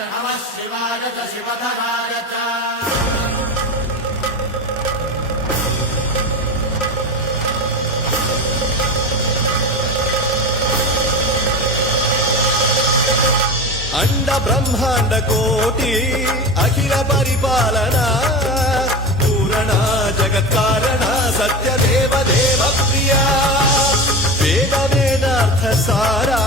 नमः शिवाय च शिवधराय च अंड ब्रह्मांड कोटि अखिल परिपालना पूरण जगत्कारण सत्य देव देव प्रिया वेद वेदार्थ सारा